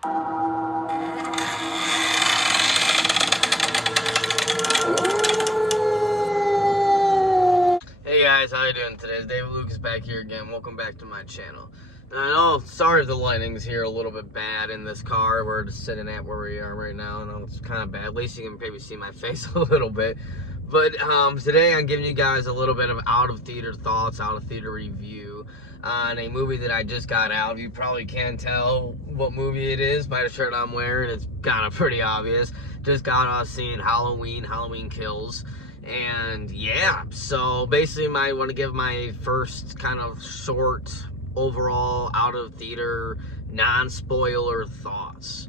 Hey guys, how you doing today? It's David Lucas back here again. Welcome back to my channel. Now, I know, sorry if the lighting's here a little bit bad in this car. We're just sitting at where we are right now. I know it's kind of bad. At least you can maybe see my face a little bit. But today I'm giving you guys a little bit of out-of-theater thoughts, out-of-theater review on a movie that I just got out. You probably can't tell what movie it is by the shirt I'm wearing. It's kind of pretty obvious. Just got off seeing Halloween Kills. And yeah, so basically I want to give my first kind of short overall out of theater non-spoiler thoughts.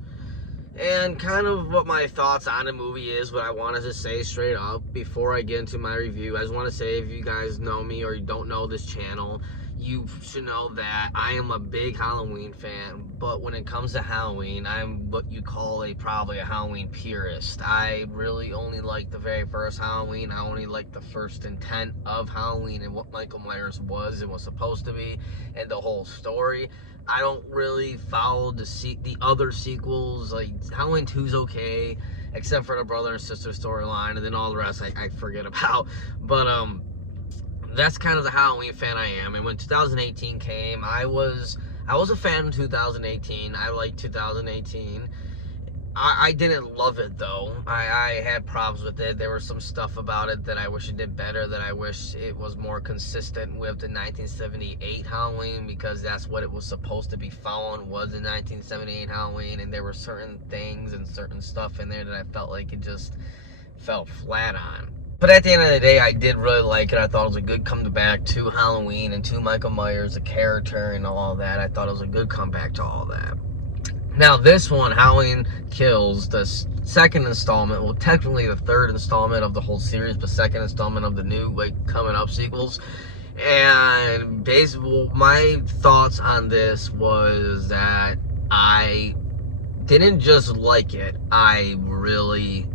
And kind of what my thoughts on the movie is, what I wanted to say straight up before I get into my review. I just want to say, if you guys know me or you don't know this channel, you should know that I am a big Halloween fan, but when it comes to Halloween, I'm what you call probably a Halloween purist. I really only like the very first Halloween. I only like the first intent of Halloween and what Michael Myers was and was supposed to be, and the whole story. I don't really follow the other sequels. Like Halloween 2's okay, except for the brother and sister storyline, and then all the rest I forget about. But that's kind of the Halloween fan I am. And when 2018 came, I was a fan of 2018. I liked 2018. I didn't love it though. I had problems with it. There was some stuff about it that I wish it did better, that I wish it was more consistent with the 1978 Halloween, because that's what it was supposed to be following, was the 1978 Halloween, and there were certain things and certain stuff in there that I felt like it just fell flat on. But at the end of the day, I did really like it. I thought it was a good comeback to Halloween and to Michael Myers, the character and all that. I thought it was a good comeback to all that. Now this one, Halloween Kills, the second installment, well technically the third installment of the whole series, but second installment of the new coming up sequels. And basically my thoughts on this was that I didn't just like it, I really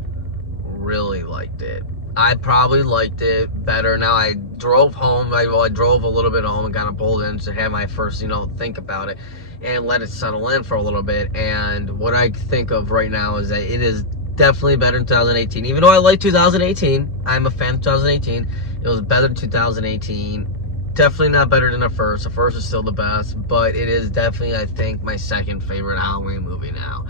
liked it. I probably liked it better. Now I drove home, I drove a little bit home and kind of pulled in to have my first, think about it and let it settle in for a little bit. And what I think of right now is that it is definitely better than 2018. Even though I like 2018, I'm a fan of 2018. It was better than 2018. Definitely not better than the first. The first is still the best, but it is definitely, I think, my second favorite Halloween movie now.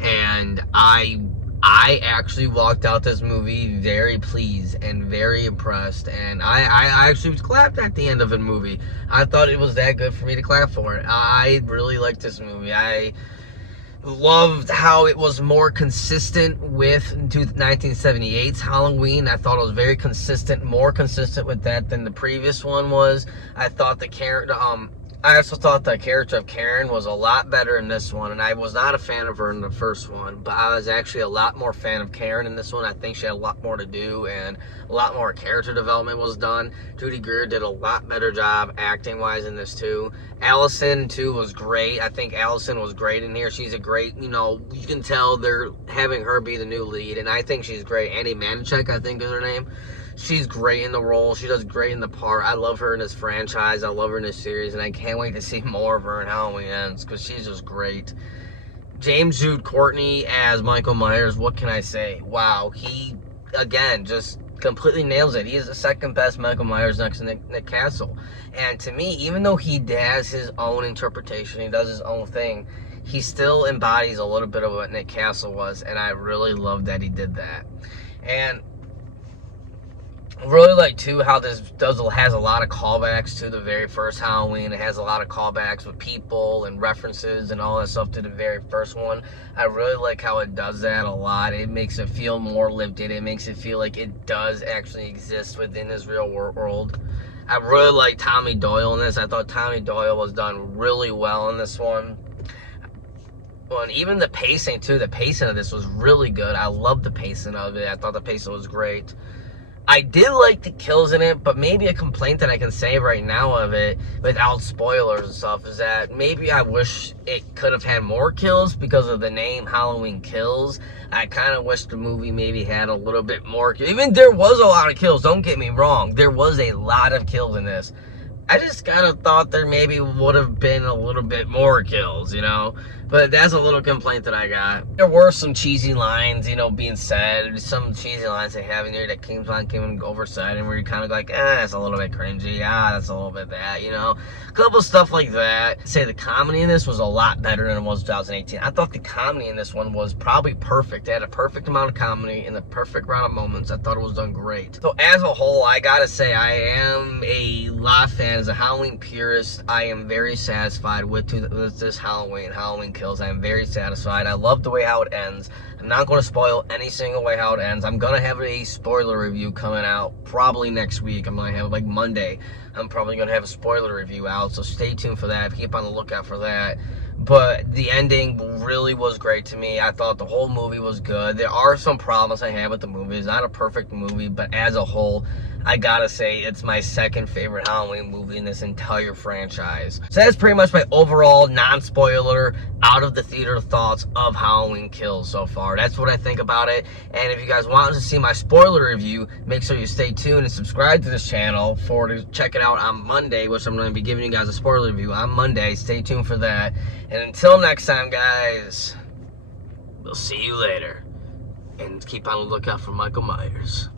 And I actually walked out this movie very pleased and very impressed, and I actually clapped at the end of the movie. I thought it was that good for me to clap for it. I really liked this movie. I loved how it was more consistent with 1978's Halloween. I thought it was very consistent, more consistent with that than the previous one was. I thought I also thought the character of Karen was a lot better in this one, and I was not a fan of her in the first one, but I was actually a lot more fan of Karen in this one. I think she had a lot more to do, and a lot more character development was done. Judy Greer did a lot better job acting-wise in this too. Allison too was great. I think Allison was great in here. She's a great, you can tell they're having her be the new lead, and I think she's great. Andi Matichak, I think is her name. She's great in the role. She does great in the part. I love her in this franchise. I love her in this series, and I can't wait to see more of her in Halloween Ends, because she's just great. James Jude Courtney as Michael Myers, what can I say? Wow, he, again, just completely nails it. He is the second best Michael Myers next to Nick Castle. And to me, even though he has his own interpretation, he does his own thing, he still embodies a little bit of what Nick Castle was, and I really love that he did that. And I really like too how this has a lot of callbacks to the very first Halloween. It has a lot of callbacks with people and references and all that stuff to the very first one. I really like how it does that a lot. It makes it feel more lived in. It makes it feel like it does actually exist within this real world. I really like Tommy Doyle in this. I thought Tommy Doyle was done really well in this one. Well, and even the pacing too. The pacing of this was really good. I loved the pacing of it. I thought the pacing was great. I did like the kills in it, but maybe a complaint that I can say right now of it, without spoilers and stuff, is that maybe I wish it could have had more kills because of the name Halloween Kills. I kind of wish the movie maybe had a little bit more. Even there was a lot of kills, don't get me wrong. There was a lot of kills in this. I just kind of thought there maybe would have been a little bit more kills, But that's a little complaint that I got. There were some cheesy lines, you know, being said. Some cheesy lines they have in there that came oversight, and where you're kind of like, that's a little bit cringy. That's a little bit that, you know. A couple stuff like that. I'd say the comedy in this was a lot better than it was 2018. I thought the comedy in this one was probably perfect. It had a perfect amount of comedy and the perfect amount of moments. I thought it was done great. So as a whole, I gotta say, I am a lot of fan. As a Halloween purist, I am very satisfied with this Halloween Kills. I am very satisfied. I love the way how it ends. I'm not going to spoil any single way how it ends. I'm going to have a spoiler review coming out probably next week. I'm going to have like Monday. I'm probably going to have a spoiler review out, so stay tuned for that. Keep on the lookout for that. But the ending really was great to me. I thought the whole movie was good. There are some problems I have with the movie. It's not a perfect movie, but as a whole, I gotta say, it's my second favorite Halloween movie in this entire franchise. So that's pretty much my overall non-spoiler, out-of-the-theater thoughts of Halloween Kills so far. That's what I think about it. And if you guys want to see my spoiler review, make sure you stay tuned and subscribe to this channel to check it out on Monday, which I'm going to be giving you guys a spoiler review on Monday. Stay tuned for that. And until next time, guys, we'll see you later. And keep on the lookout for Michael Myers.